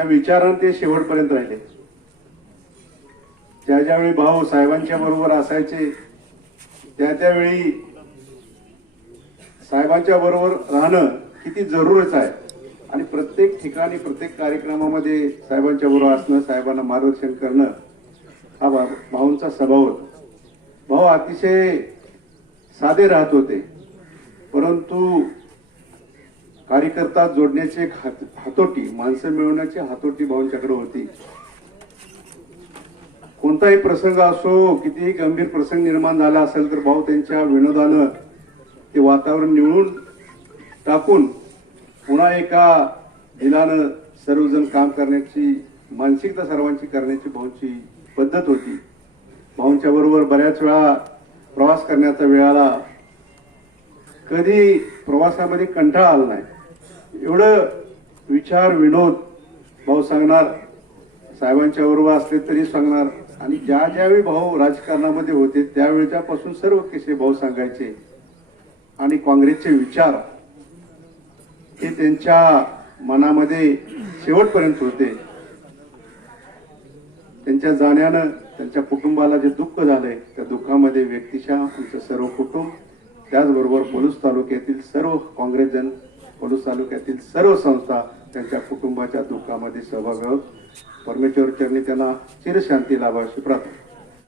त्या विचारानं ते शेवटपर्यंत राहिले. ज्या ज्यावेळी भाऊ साहेबांच्या बरोबर असायचे त्या त्यावेळी साहेबांच्या बरोबर राहणं किती जरूरच आहे. आणि प्रत्येक ठिकाणी प्रत्येक कार्यक्रमामध्ये साहेबांच्या बरोबर असणं साहेबांना मार्गदर्शन करणं हा भा- भाऊंचा स्वभाव होता. भाऊ अतिशय साधे राहत होते. परंतु कार्यकर्ता जोडण्याची एक हात- हातोटी माणसं मिळवण्याची हातोटी भाऊंच्याकडे होती. कोणताही प्रसंग असो कितीही गंभीर प्रसंग निर्माण झाला असेल तर भाऊ त्यांच्या विनोदानं ते वातावरण निवळून टाकून पुन्हा एका दिलानं सर्वजण काम करण्याची मानसिकता सर्वांची करण्याची भाऊची पद्धत होती. भाऊंच्या बरोबर बऱ्याच वेळा प्रवास करण्याचा वेळाला कधी प्रवासामध्ये कंटाळा आला नाही. एवढं विचार विनोद भाऊ सांगणार साहेबांच्या बरोबर असले तरी सांगणार. आणि ज्या ज्यावेळी भाऊ राजकारणामध्ये होते त्यावेळच्या पासून सर्व किस्से भाऊ सांगायचे. आणि काँग्रेसचे विचार हे त्यांच्या मनामध्ये शेवटपर्यंत होते. त्यांच्या जाण्यानं त्यांच्या कुटुंबाला जे दुःख झालंय त्या दुःखामध्ये व्यक्तिशः आमचं सर्व कुटुंब त्याचबरोबर पोलीस तालुक्यातील सर्व काँग्रेसजन पलूस तालुक्यातील सर्व संस्था त्यांच्या कुटुंबाच्या दुःखामध्ये सहभाग परमेश्वर चरणी त्यांना चिरशांती लाभावी प्रार्थना.